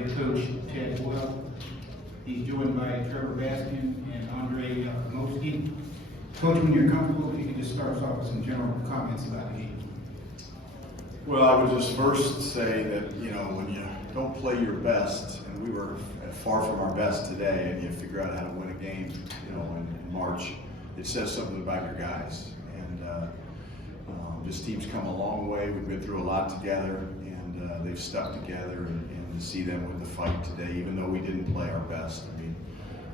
head coach Ted Boyle. He's joined by Trevor Baskin and Andrej Jakimovski. Coach, when you're comfortable, if you could just start us off with some general comments about the game. Well, I would just first say that, when you don't play your best, and we were far from our best today, and you figure out how to win a game, in March, it says something about your guys. And this team's come a long way. We've been through a lot together, and they've stuck together. And to see them with the fight today, even though we didn't play our best. I mean,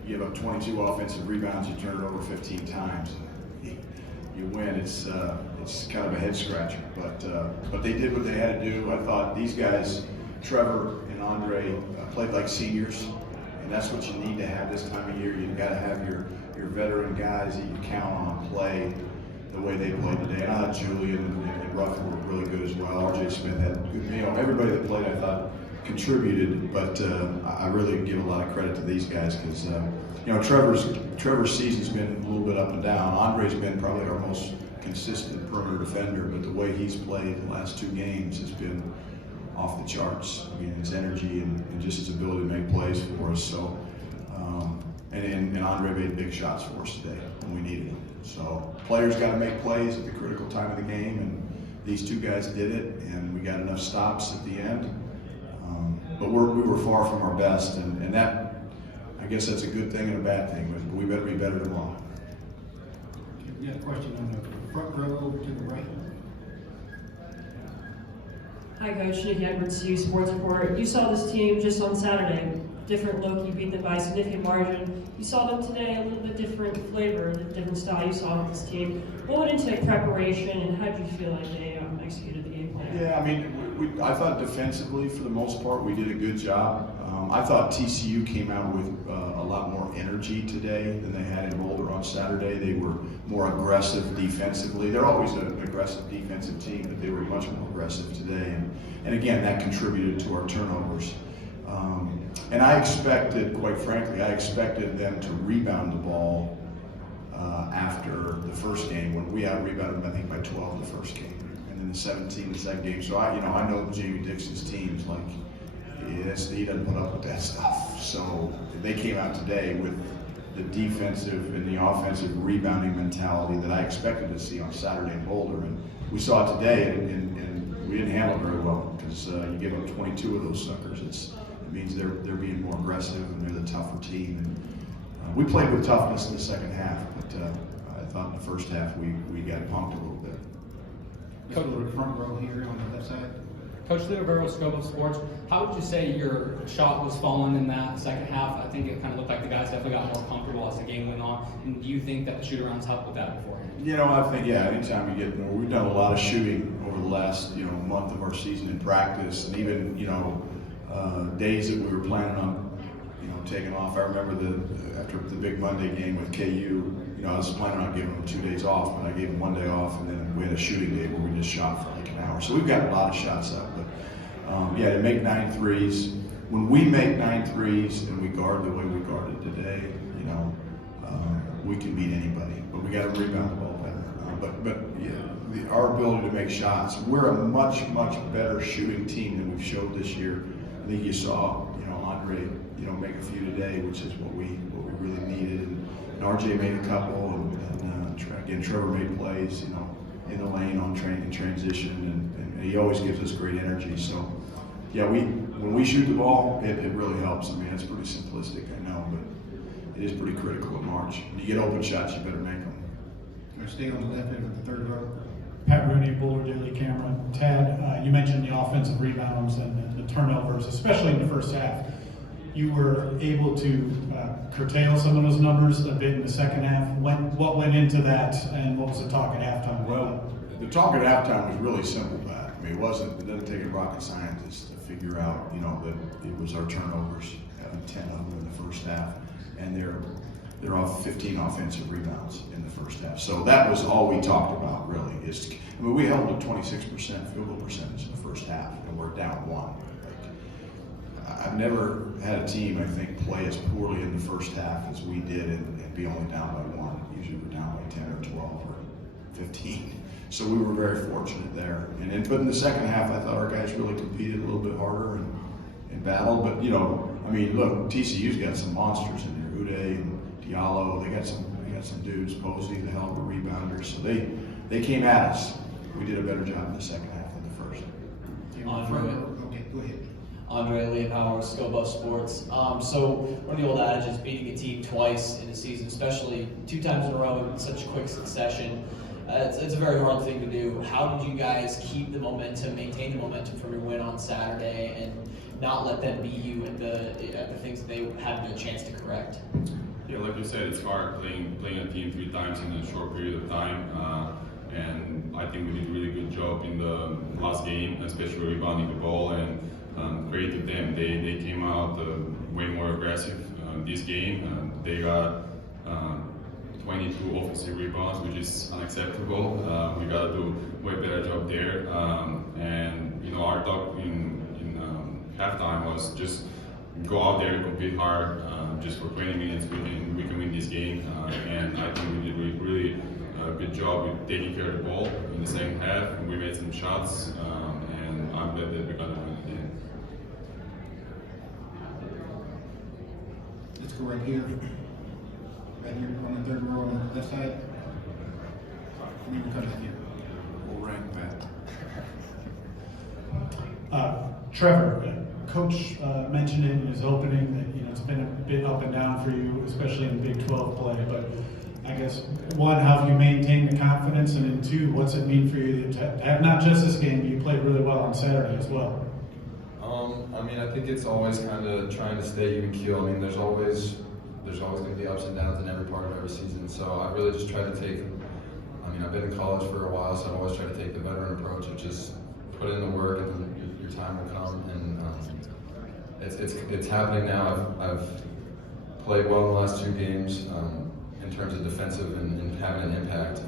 you give up 22 offensive rebounds, you turn it over 15 times. You win. It's kind of a head scratcher, but they did what they had to do. I thought these guys, Trevor and Andrej, played like seniors, and that's what you need to have this time of year. You've got to have your veteran guys that you count on play the way they played today. And I thought Julian and Ruff were really good as well. RJ Smith had good. Everybody that played, I thought, contributed, but I really give a lot of credit to these guys because Trevor's season's been a little bit up and down. Andrej's been probably our most consistent perimeter defender, but the way he's played the last two games has been off the charts. I mean, his energy and just his ability to make plays for us. So, and Andrej made big shots for us today when we needed them. So players got to make plays at the critical time of the game, and these two guys did it, and we got enough stops at the end. But we were far from our best, and that, I guess that's a good thing and a bad thing, but we better be better tomorrow. We got a question on the front row over to the right. Hi Coach, Nick Edwards, TCU Sports Report. You saw this team just on Saturday, different look, you beat them by a significant margin. You saw them today, a little bit different flavor, a different style you saw with this team. What went into preparation and how did you feel like they executed the game plan? Yeah, I mean, I thought defensively, for the most part, we did a good job. I thought TCU came out with a lot more energy today than they had in Boulder on Saturday. They were more aggressive defensively. They're always an aggressive defensive team, but they were much more aggressive today. And again, that contributed to our turnovers. And I expected, quite frankly, them to rebound the ball after the first game when we out-rebounded them, I think, by 12 the first game. And then the 17 the second game. So I know Jamie Dixon's teams, he doesn't put up with that stuff. So they came out today with the defensive and the offensive rebounding mentality that I expected to see on Saturday in Boulder. And we saw it today, and we didn't handle it very well because you give up 22 of those suckers. It means they're being more aggressive and they're the tougher team. And we played with toughness in the second half, but I thought in the first half we got punked a little bit. Go to the front row here on the left side. Coach Trevor, Scope of Sports, how would you say your shot was falling in that second half? I think it kind of looked like the guys definitely got more comfortable as the game went on. And do you think that the shoot-arounds helped with that beforehand? I think, anytime we get, we've done a lot of shooting over the last, month of our season in practice, and even, days that we were planning on, taking off. I remember after the big Monday game with KU, I was planning on giving them 2 days off, but I gave them 1 day off, and then we had a shooting day where we just shot for like an hour. So we've got a lot of shots up, but to make 9 threes. When we make 9 threes and we guard the way we guarded today, we can beat anybody, but we got to rebound the ball better. Our ability to make shots, we're a much, much better shooting team than we've showed this year. I think you saw, Andrej, make a few today, which is what we really needed. And RJ made a couple, and again, Trevor made plays, in the lane in transition, and he always gives us great energy. So, when we shoot the ball, it really helps. I mean, it's pretty simplistic, I know, but it is pretty critical in March. When you get open shots, you better make them. Going to stay on the left end of the third row. Pat Rooney, Boulder Daily Camera. Tad, you mentioned the offensive rebounds and the turnovers, especially in the first half. You were able to curtail some of those numbers a bit in the second half. What went into that, and what was the talk at halftime? Well, the talk at halftime was really simple, Pat. I mean, it doesn't take a rocket scientist to figure out, that it was our turnovers, having 10 of them in the first half, and they're off 15 offensive rebounds in the first half. So that was all we talked about, really. We held a 26% field goal percentage in the first half, and we're down 1. I've never had a team, I think, play as poorly in the first half as we did and be only down by 1. Usually we're down by 10 or 12 or 15. So we were very fortunate there. But in the second half, I thought our guys really competed a little bit harder, and battled. But you know, I mean, look, TCU's got some monsters in there. Uday and Diallo, they got some dudes. Posey, the hell of a rebounder. So they came at us. We did a better job in the second half than the first. Okay, go ahead. Andrej, Leah Power, Scobo Sports. So one of the old adages, beating a team twice in a season, especially 2 times in a row in such quick succession, it's a very hard thing to do. How did you guys keep the momentum, maintain the momentum from your win on Saturday, and not let them beat you at the things that they had the chance to correct? Yeah, like you said, it's hard playing a team 3 times in a short period of time. And I think we did a really good job in the last game, especially rebounding the ball and created them. They came out way more aggressive this game. They got 22 offensive rebounds, which is unacceptable. We got to do way better job there. And you know, our talk in halftime was just go out there and compete hard. Just for 20 minutes, we can win this game. And I think we did really good job with taking care of the ball in the second half. We made some shots, and I'm glad that we got it win the game. Let's go right here. Right here on the 3rd row on the left side. And then we'll come back here. We'll rank that. Trevor, Coach mentioned it in his opening that it's been a bit up and down for you, especially in Big 12 play. But I guess 1, how have you maintained the confidence, and then 2, what's it mean for you to have not just this game, but you played really well on Saturday as well? I mean, I think it's always kind of trying to stay even keel. I mean, there's always going to be ups and downs in every part of every season. So I really just try to take. I mean, I've been in college for a while, so I've always tried to take the veteran approach of just put in the work, and then your time will come. And it's happening now. I've played well in the last 2 games in terms of defensive and having an impact.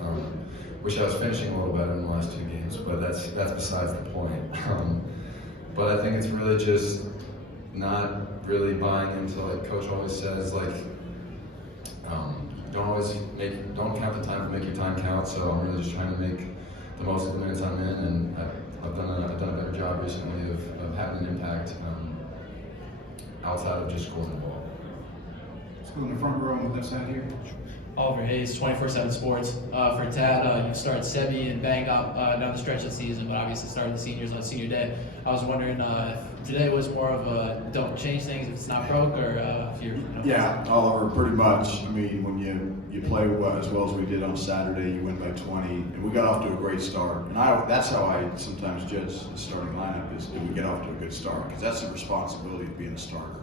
Wish I was finishing a little better in the last 2 games, but that's besides the point. But I think it's really just not really buying into, like Coach always says, like don't count the time to make your time count. So I'm really just trying to make the most of the minutes I'm in, and I've done a better job recently of having an impact outside of just scoring the ball. Let's go in the front row on the left side here. Oliver Hayes, 24/7 Sports. For Tad, you started Sebi and banged up down the stretch of the season, but obviously started the seniors on senior day. I was wondering if today was more of a don't change things if it's not broke, or if you're. Yeah, Oliver, pretty much. I mean, when you play as well as we did on Saturday, you win by 20, and we got off to a great start. And that's how I sometimes judge the starting lineup, is did we get off to a good start? Because that's the responsibility of being a starter.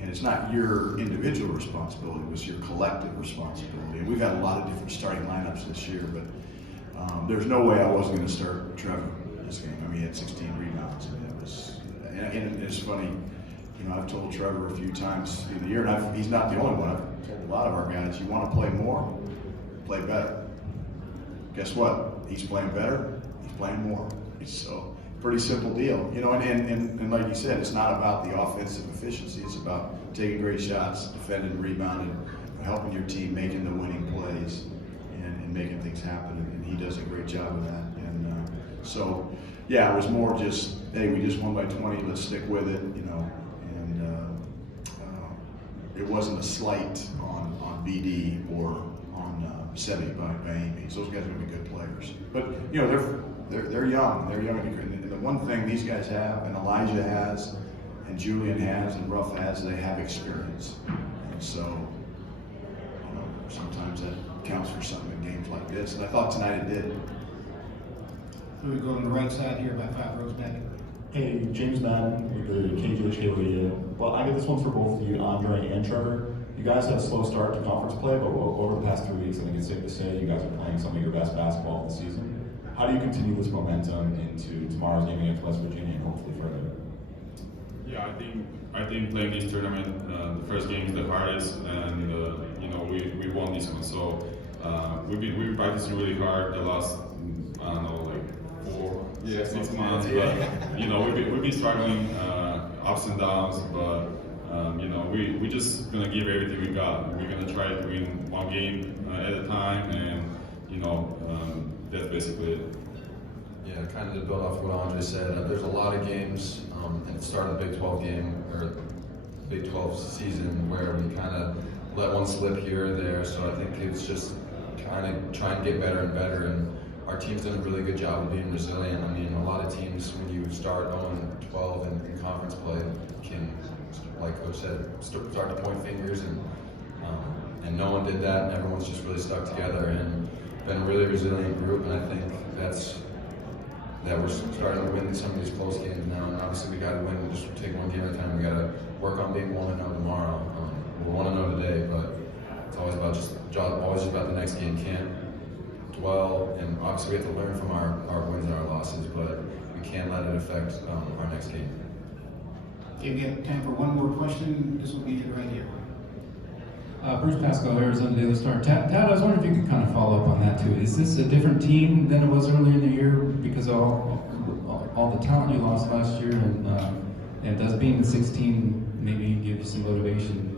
And it's not your individual responsibility, it was your collective responsibility. And we've had a lot of different starting lineups this year, but there's no way I wasn't going to start Trevor this game. I mean, he had 16 rebounds, and it's funny, I've told Trevor a few times through the year, and he's not the only one. I've told a lot of our guys, you want to play more, play better. Guess what? He's playing better, he's playing more. So, pretty simple deal, and like you said, it's not about the offensive efficiency, it's about taking great shots, defending, rebounding, helping your team, making the winning plays, and making things happen, and he does a great job of that. And so, yeah, it was more just, hey, we just won by 20, let's stick with it, and it wasn't a slight on BD or on Sebi by any means. Those guys are going to be good players, but they're young, and the one thing these guys have, and Elijah has, and Julian has, and Ruff has, they have experience, and so sometimes that counts for something in games like this, and I thought tonight it did. So we go on the right side here, about 5 rows back. Hey, James Madden with the KGHK Radio. Well, I get this one's for both of you, Andrej and Trevor. You guys had a slow start to conference play, but over the past 3 weeks, I think it's safe to say you guys are playing some of your best basketball of the season. How do you continue this momentum into tomorrow's game against West Virginia and hopefully further? Yeah, I think playing this tournament, the first game is the hardest, and we won this one. So we've been practicing really hard the last 6 months. Yeah. But we've been struggling, ups and downs, but we're just gonna give everything we got. We're gonna try to win one game at a time, and that's basically it. Yeah, kind of to build off what Andrej said, there's a lot of games at the start of the Big 12 game, or Big 12 season, where we kind of let one slip here or there, so I think it's just kind of try and get better and better, and our team's done a really good job of being resilient. I mean, a lot of teams, when you start 0-12 in conference play, can, like Coach said, start to point fingers, and no one did that, and everyone's just really stuck together, and been a really resilient group, and I think that we're starting to win some of these close games now, and obviously we got to win. We just take one game at a time. We got to work on being 1-0 tomorrow. We're 1-0 today, but it's always about the next game. Can't dwell, and obviously we have to learn from our wins and our losses, but we can't let it affect our next game. Okay, we have time for one more question. This will be it right here. Bruce Pascal, Arizona Daily Star. Tad, I was wondering if you could kind of follow up on that too. Is this a different team than it was earlier in the year because of all the talent you lost last year, and does being the 16 maybe give you some motivation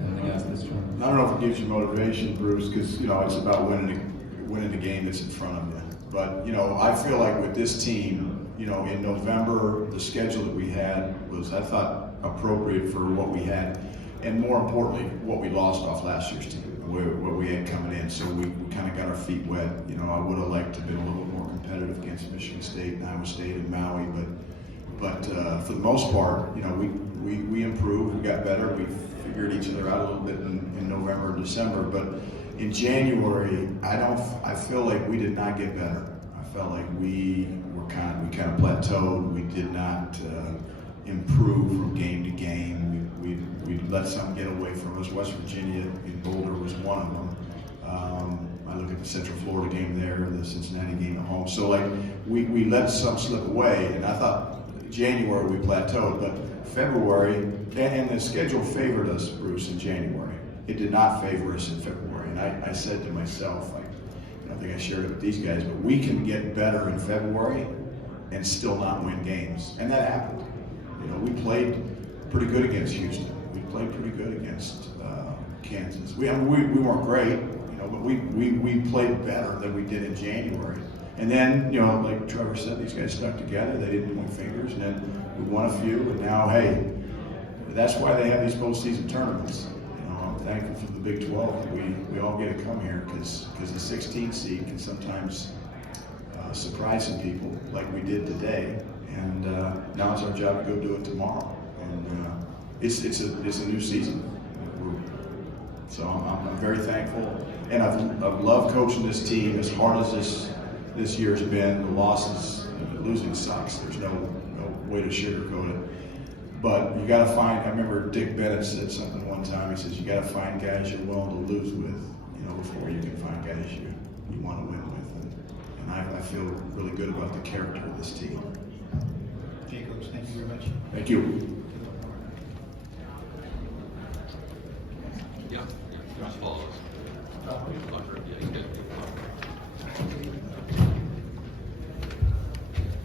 in the guys this year? I don't know if it gives you motivation, Bruce, because it's about winning the game that's in front of you. But I feel like with this team, in November, the schedule that we had was, I thought, appropriate for what we had. And more importantly, what we lost off last year's team, what we had coming in. So we kind of got our feet wet. I would have liked to have been a little bit more competitive against Michigan State and Iowa State and Maui, but for the most part, we improved, we got better, we figured each other out a little bit in November and December. But in January, I feel like we did not get better. I felt like we kind of plateaued. We did not improve from game to game. We let some get away from us. West Virginia in Boulder was one of them. I look at the Central Florida game there, the Cincinnati game at home. So we let some slip away, and I thought January we plateaued, but February, and the schedule favored us, Bruce, in January. It did not favor us in February, and I said to myself, I don't think I shared it with these guys, but we can get better in February and still not win games, and that happened. We played pretty good against Houston. We played pretty good against Kansas. We weren't great, but we played better than we did in January. And then, like Trevor said, these guys stuck together. They didn't point fingers, and then we won a few. And now, hey, that's why they have these postseason tournaments. I'm thankful for the Big 12 that we all get to come here because the 16 seed can sometimes surprise some people like we did today. And now it's our job to go do it tomorrow. And it's a new season. So I'm very thankful, and I've loved coaching this team as hard as this year's been. The losses, losing sucks. There's no way to sugarcoat it. But you got to find. I remember Dick Bennett said something one time. He says you got to find guys you're willing to lose with, before you can find guys you want to win with. And I feel really good about the character of this team. Jacobs, thank you very much. Thank you. Yeah, just follow us. Yeah, you get it.